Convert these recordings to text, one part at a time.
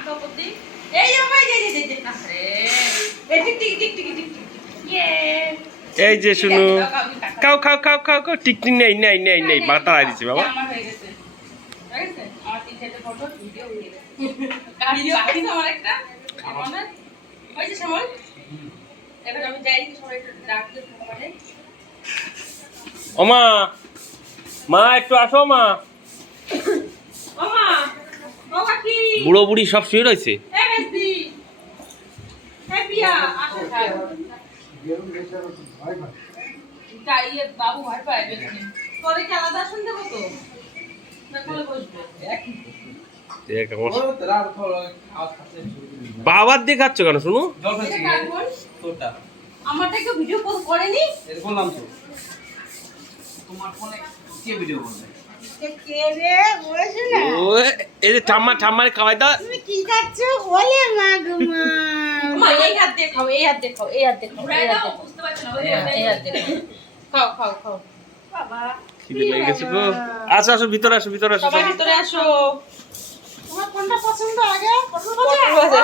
এই যে এই যে, এই টিক, টিক, টিক, টিক, টিক, টিক, টিক। ইয়ে। এই শুনু। টাকা- খাও খাও খাও খাও খাও। টিকটিক নেই নেই নেই নেই মা তাড়াই দিচ্ছে বাবা। আমার হয়ে গেছে। হয়ে গেছে? আমার তিন চারটে photo, video হয়ে গেছে। ভিডিও আছে আমার একটা? আমার। হয়েছে শ্যামল এবার আমি যাই সবাই একটু ডাক দিয়ে তোমাকে ও মা মা একটু আসো মা। বুড়ো বুড়ি সব শুয়ে রয়েছে। কি তো? বাবার দেখাচ্ছ কেন শুনু? আমারটা কেউ ভিডিও কল করেনি? কে কে রে বসে না ও এই যে ঠাম্মা ঠাম্মারে খাওয়াই দাও। তুমি কি খাচ্ছ? ওলে মা গো মা। মা এই হাত দিয়ে খাও এই হাত দিয়ে খাও এই হাত দিয়ে খাও এই হাত দিয়ে বুঝতে পারছ না এই হাত দিয়ে খাও। খাও খাও বাবা। খিদে লেগে গেছে গো। আসো আসো ভিতরে আসো ভিতরে আসো সবাই ভিতরে আসো। তোমার কোনটা পছন্দ আগে? পটল ভাজা।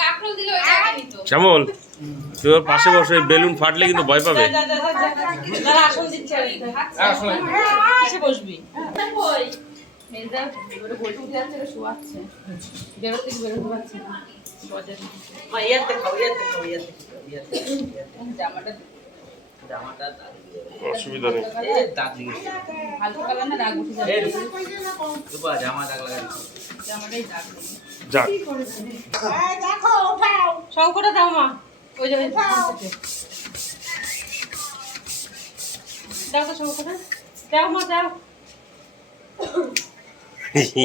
কাকরুল দিলে ওইটা নিত শ্যামল তুই ওর পাশে বসে বেলুন ফাটলে কিন্তু ভয় পাবে অসুবিধা নেই। জামাটাই দাগ। যাক দেখো উঠাও দাও মা ওই যে দাও তো শঙ্করটা দাও মা দাও।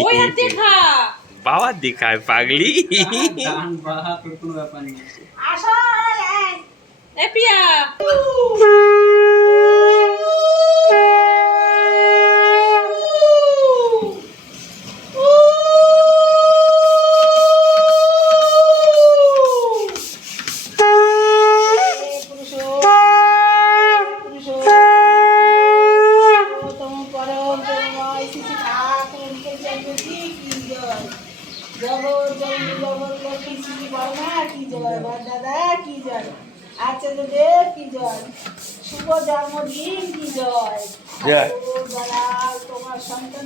ওই হাত দিয়ে খা। বাবা দেখায় পাগলি। আসো দাদা কি আচ্ছা দেব কি জয় শুভ জন্মদিন কি জয় জয়। তোমার সন্তান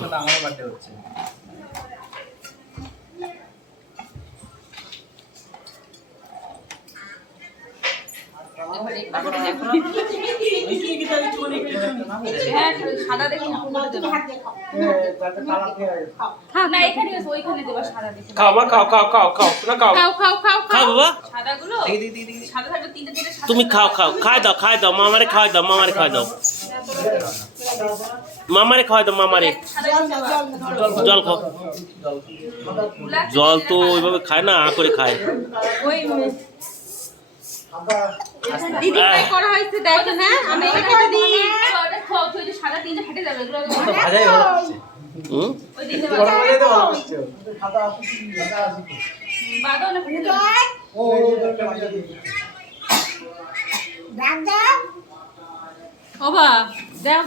থাকলে তিনটে তিনটে সাদা তুমি খাও। খাও খাই দাও খাই দাও মামারে খাওয়াই দাও মামারে খাওয়াই দাও। মামারে খাওয়াই তো মামারে। জল খাও। জল তো ওইভাবে খায় না আ করে খায়। হয়েছে দেখো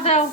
দাও।